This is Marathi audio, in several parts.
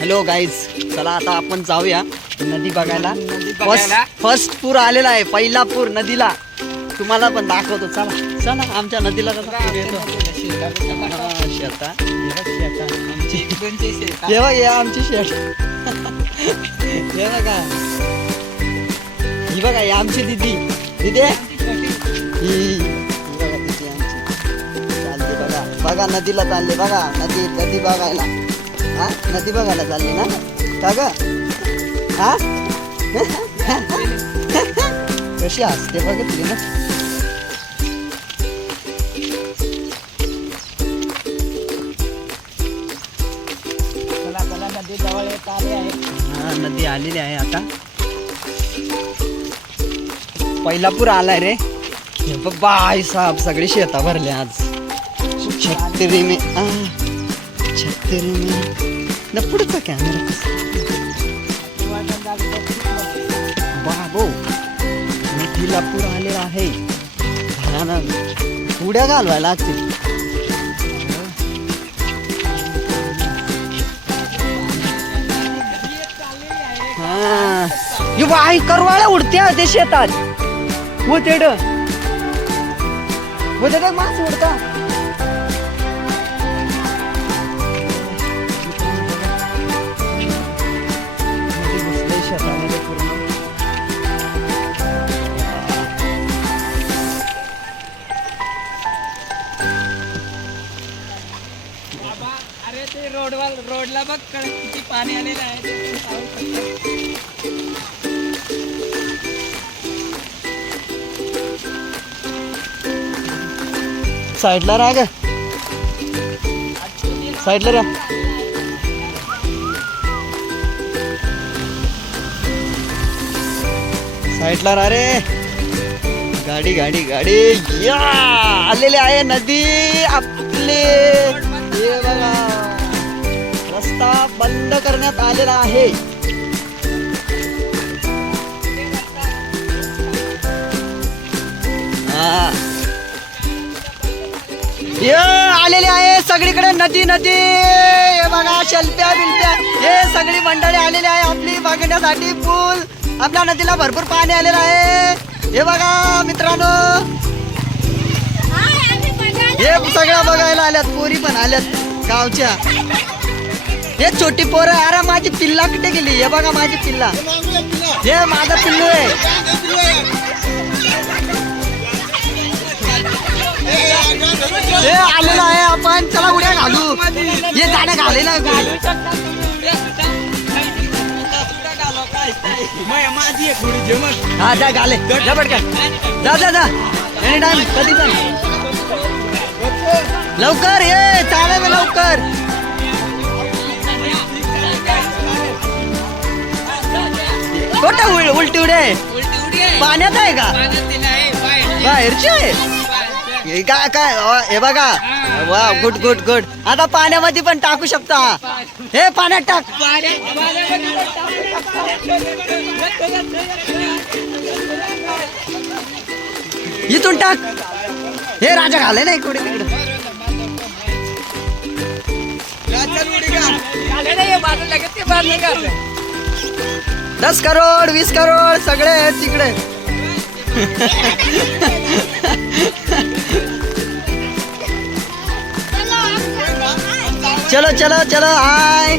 हॅलो गाईज, चला आता आपण जाऊया नदी बघायला. फर्स्ट पूर आलेला आहे, पहिला पूर नदीला. तुम्हाला पण दाखवतो. चला चला आमच्या नदीला कसा पूर येतो. शेता हे बघ, आमची शेत. हे बघा, ही बघा, ही आमची दिदी. दिदी ही बघा, दिदी आमची चालते बघा. बघा नदीला चालले बघा. नदी बघायला. हा, नदी बघायला चालली ना का ग? हा कशी असते बघितली ना. नदी जवळ येत आली आहे. हा, नदी आलेली आहे आता. पहिला पूर आलाय रे. बाय साहेब, सगळी शेता भरले आज. छत्री में न पुढचा कॅमेरा बाबो. नदीला पूर आलेला आहे भयानक. उड्या घालवायला लागतील. हा, बाई करवाळ्या उडत्या ते शेतात. हो तेड होते काय मास उडता. शेतामध्ये पूर्ण अरे ते रोडला बघ किती पाणी आलेलं आहे. साईडला राहा ग, साईडला राहा. साईडला राहा रे. गाडी गाडी गाडी या आलेले आहे नदी आपले. हे बघा, रस्ता बंद करण्यात आलेला आहे. हा, आलेले आहे सगळीकडे नदी नदी. हे बघा, शेल्प्या बिलप्या हे सगळी मंडळी आलेली आहे आपली बघण्यासाठी. पूल आपल्या नदीला भरपूर पाणी आलेलं आहे. हे बघा मित्रांनो, हे सगळं बघायला आल्यात. पोरी पण आल्यात गावच्या. हे छोटी पोरं. अरे माझी पिल्ला कुठे गेली? हे बघा माझी पिल्ला. हे माझं पिल्लू आहे. हे आलेलं आहे. आपण चला उड्या घालू. हे गाणं घालेलं आहे. हा जा घाले, जा पटकन, जा जा जा. एनी टाइम, कधी पण. लवकर ये, चालेल लवकर. कुठे उलटी उड्या आहे? पाण्यात आहे का? बाहेरची आहे काय? हे बघा, वा, गुड गुड गुड. आता पाण्यामध्ये पण टाकू शकता. हे पाण्यात टाक. इथून टाक. हे राजा घाले ना इकडे तिकडे. 10 करोड 20 करोड सगळे आहेत तिकडे. चलो चलो चलो. हाय,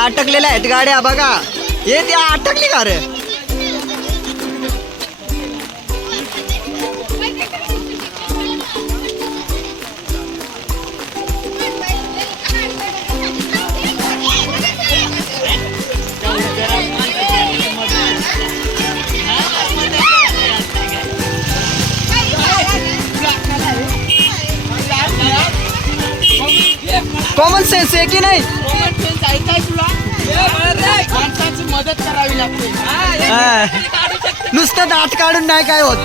अटकलेल्या आहेत गाड्या बघा. हे त्या अटकली का रे? कॉमन सेन्स आहे की नाही? मदत करावी लागते. नुसतं दात काढून नाही काय होत.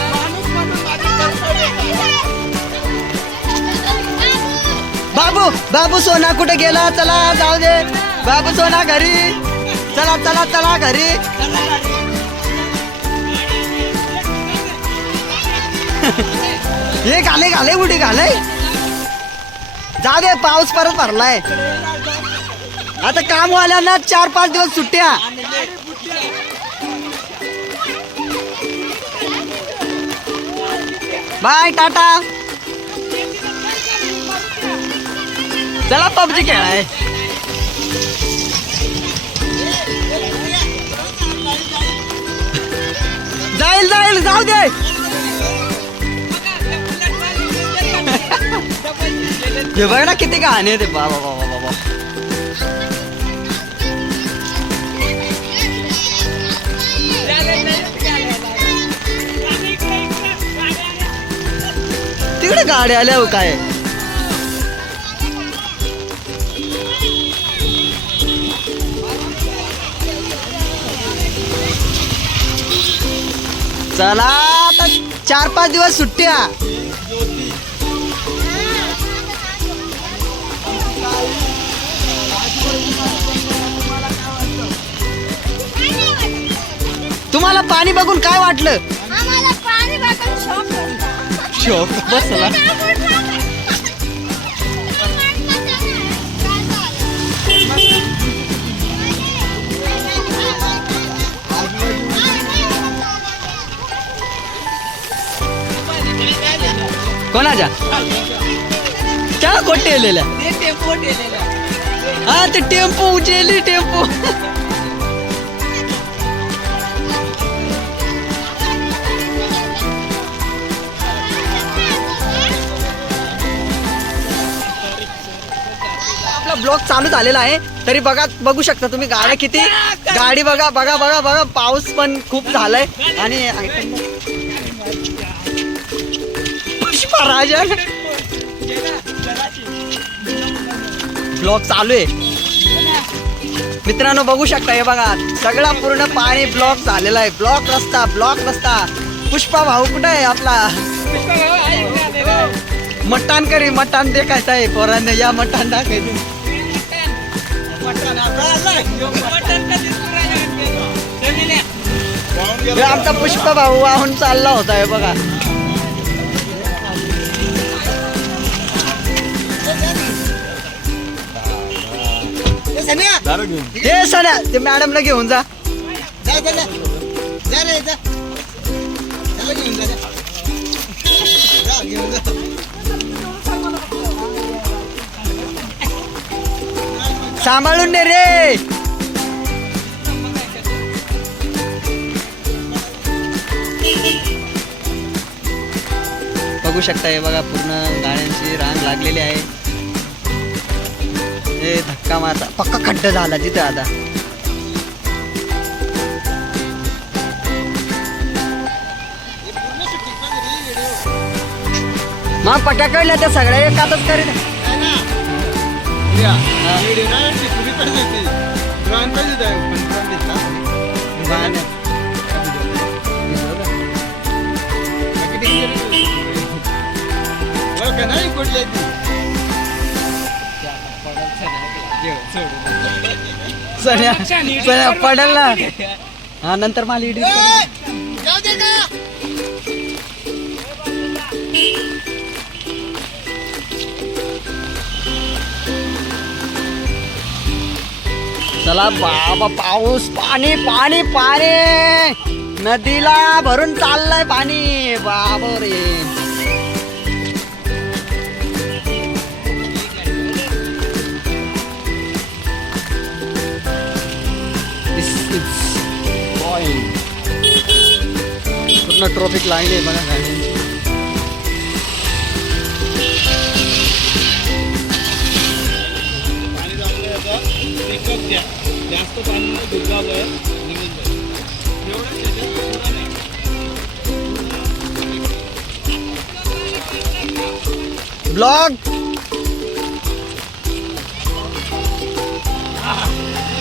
बाबू बाबू सोना कुठे गेला? चला जाऊ दे. बाबू सोना घरी. चला चला चला घरी. हे घाले घाले उडी घाले. जा दे पाऊस परत भरलाय. आता कामवाल्यांना 4-5 दिवस सुट्ट्या. बाय टाटा. चला पबजी खेळाय. जाईल जाईल जाऊ दे. हे बघ ना किती गाणे ते बाबा बाबा बाबा. तिकडे गाड्या आल्या हो काय. चला आता 4-5 दिवस सुट्ट्या. तुम्हाला पाणी बघून काय वाटलं. आम्हाला पाणी बघून शॉक बसला. कोणाच्या त्या कोटे आलेल्या. हा ते टेम्पो उचलली टेम्पो. आपला ब्लॉग चालू झालेला आहे तरी बघू शकता तुम्ही गाड्या किती. गाडी बघा बघा बघा बघा. पाऊस पण खूप झालाय आणि पुष्पराजा ब्लॉग चालू आहे मित्रांनो. बघू शकता हे बघा सगळा पूर्ण पाणी ब्लॉक झालेला आहे. ब्लॉक रस्ता. पुष्पा भाऊ कुठे आहे आपला. मटण करी मटण देखायचं आहे पोरांना. या मटण दाखायचं. आमचा पुष्पा भाऊ वाहून चालला होता हे बघा. हे सण्या ते मॅडमला घेऊन जा. सांभाळून दे रे. बघू शकता हे बघा पूर्ण गाड्यांची रांग लागलेली आहे. हे धक्का मारता पक्का खड्डा झाला तिथे आता. मग पट्याकडल्या त्या सगळ्या एकातच करीन. पडेल ना. हा नंतर मला इडी चला बाबा. पाऊस पाणी पाणी पाणी नदीला भरून चाललंय पाणी बाबा रे. पूर्ण ट्रॉफिक लागली बघा गाडी. जास्त पाणी दुर्गावर ब्लॉग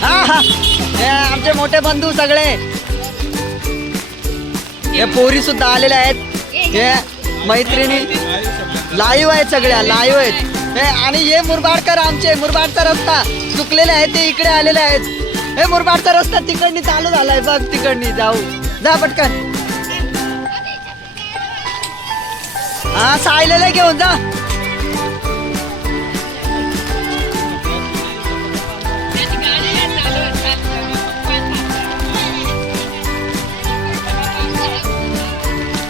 आमचे मोठे बंधू सगळे हे पोरी सुद्धा आलेले आहेत. हे मैत्रिणी लाईव्ह आहेत सगळ्या लाईव्ह आहेत. आणि हे मुरबाडकर आमचे मुरबाडचा रस्ता चुकलेले आहेत ते इकडे आलेले आहेत. हे मुरबाडचा रस्ता तिकडनी चालू झालाय बघ, तिकडनी जाऊ, जा पटकन. हा सायलेला घेऊन जा.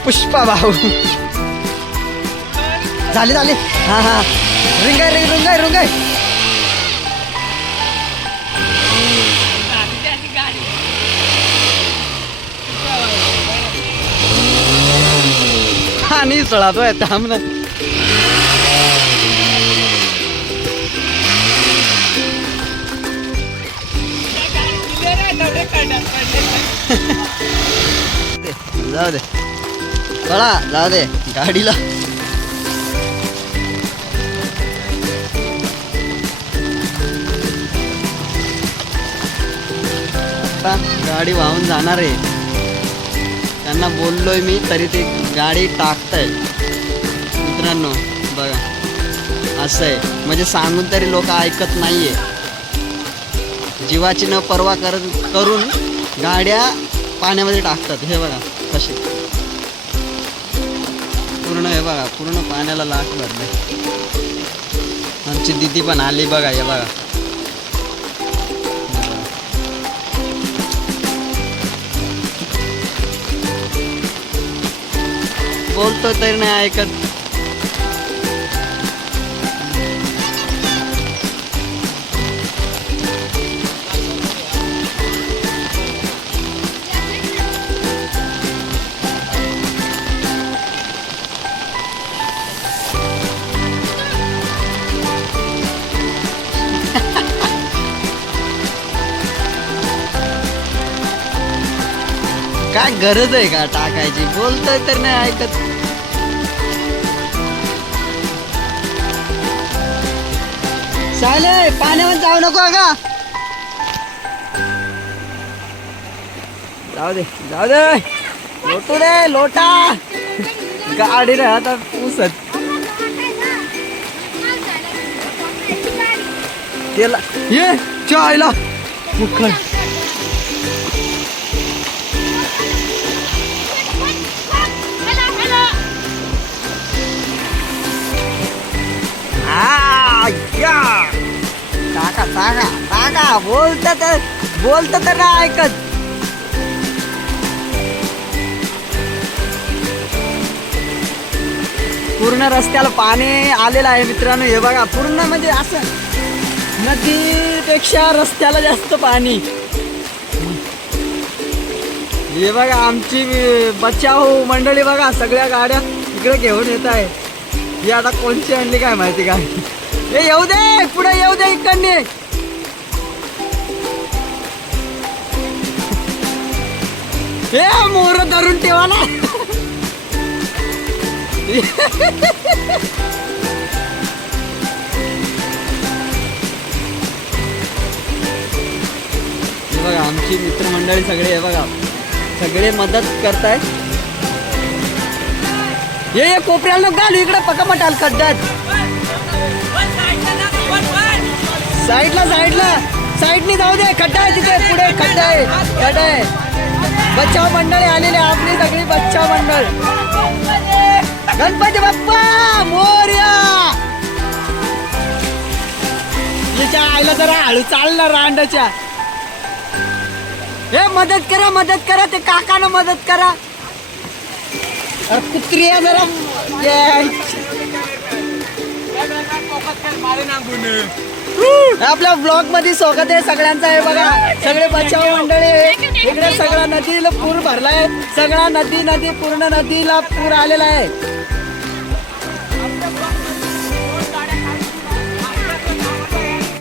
पुष्पा भाऊ झाले. हा हा रुंगाय. पाणी चढतोय थांब ना. जाऊ दे चला, जाऊ दे गाडीला. आता गाडी वाहून जाणार आहे. त्यांना बोललोय मी तरी ते गाडी टाकताय. मित्रांनो बघा असं आहे, म्हणजे सांगून तरी लोक ऐकत नाहीये. जीवाची न पर्वा करून गाड्या पाण्यामध्ये टाकतात. हे बघा कसे पूर्ण, हे बघा पूर्ण पाण्याला लाट भरले. आमची दिदी पण आली बघा, हे बघा. बोलतो तरी नाही ऐकत. काय गरज आहे का टाकायची? बोलतोय तर नाही ऐकत. चालेल पाण्यावर जाऊ नको का? जाऊ दे लोटू दे लोटा. गाडी रे आता पुसत केला ये चायला मुखल. टाका बोलत तर नाही ऐकत. पूर्ण रस्त्याला पाणी आलेलं आहे मित्रांनो. हे बघा पूर्ण म्हणजे असं नदीपेक्षा रस्त्याला जास्त पाणी. हे बघा आमची बचाव मंडळी बघा, सगळ्या गाड्या इकडे घेऊन येत आहे. ही आता कोणची आणली काय माहिती काय. हे येऊ दे पुढे, येऊ दे इकडने. हे मोर धरून ठेवा ना. बघा आमची मित्रमंडळी सगळे, हे बघा सगळे मदत करताय. ये कोपऱ्याला घालू इकडे पकापटाल खड्ड्यात. साईडने जाऊ दे. खड्डा आहे तिथे पुढे, खड्डा आहे. बचाव मंडळी आलेले, आपली सगळी बचाव मंडळ. गणपती बाप्पा मोरया. हिच्या आईला जरा हळू चालणार रांडाच्या. हे मदत करा ते काकानं मदत करा. अरे कुत्री आहे जरा. आपल्या ब्लॉग मध्ये स्वागत आहे सगळ्यांचं. आहे बघा सगळे बचाव मंडळी इकडे. सगळा नदीला पूर भरलाय. सगळा नदी पूर्ण नदीला पूर आलेला आहे.